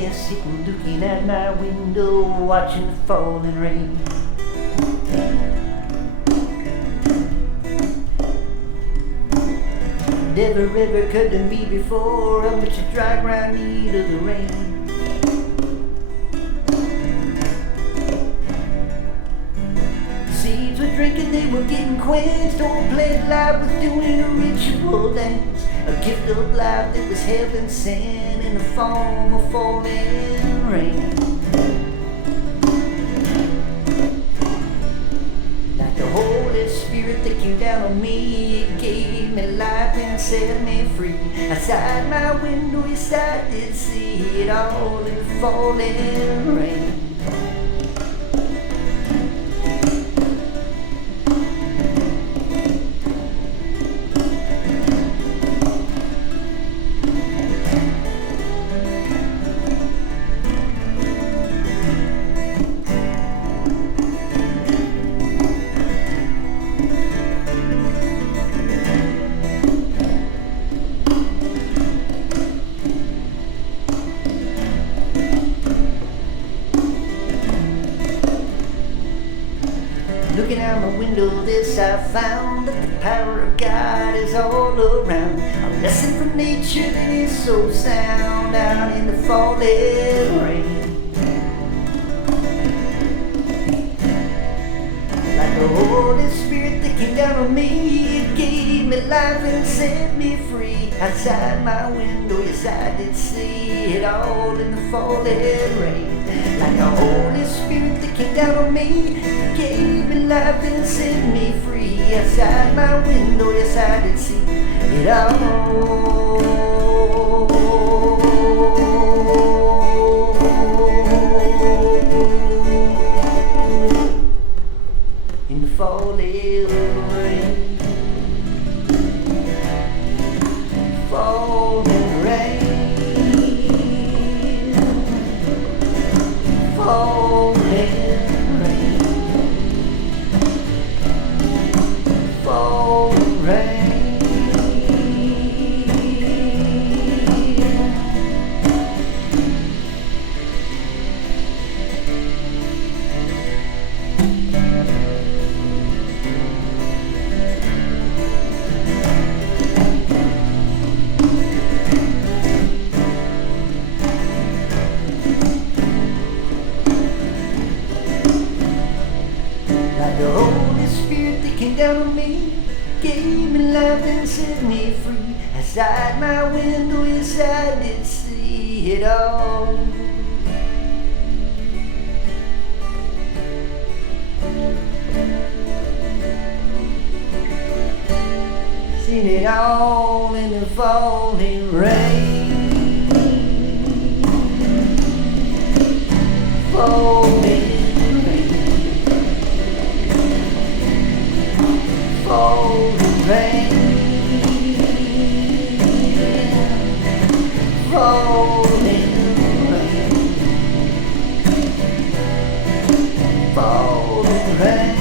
there sitting looking at my window, watching the falling rain. Never ever occurred to me before how much the dry ground needed the rain. Seeds were drinking, they were getting quenched. Old plant life was doing a ritual dance, a gift of life that was heaven sent in the form of falling rain. Like the Holy Spirit that came down on me, it gave me life and set me free. Outside my window, yes, I did see it all in the falling rain. Looking out my window, this I found, that the power of God is all around. A lesson from nature that is so sound out in the falling rain. Like the Holy Spirit that came down on me, it gave me life and set me free. Outside my window, yes, I did see it all in the falling rain. Like the Holy Spirit that came down on me, it gave me life and set me free. Outside my window, yes, I did see it all in the falling rain. Falling rain. Falling rain. Falling rain. Like the Holy Spirit that came down on me, gave me life and set me free. Outside my window, yes, I did see it all. Seen it all in the falling rain. Falling. Falling rain. Falling rain. Falling rain.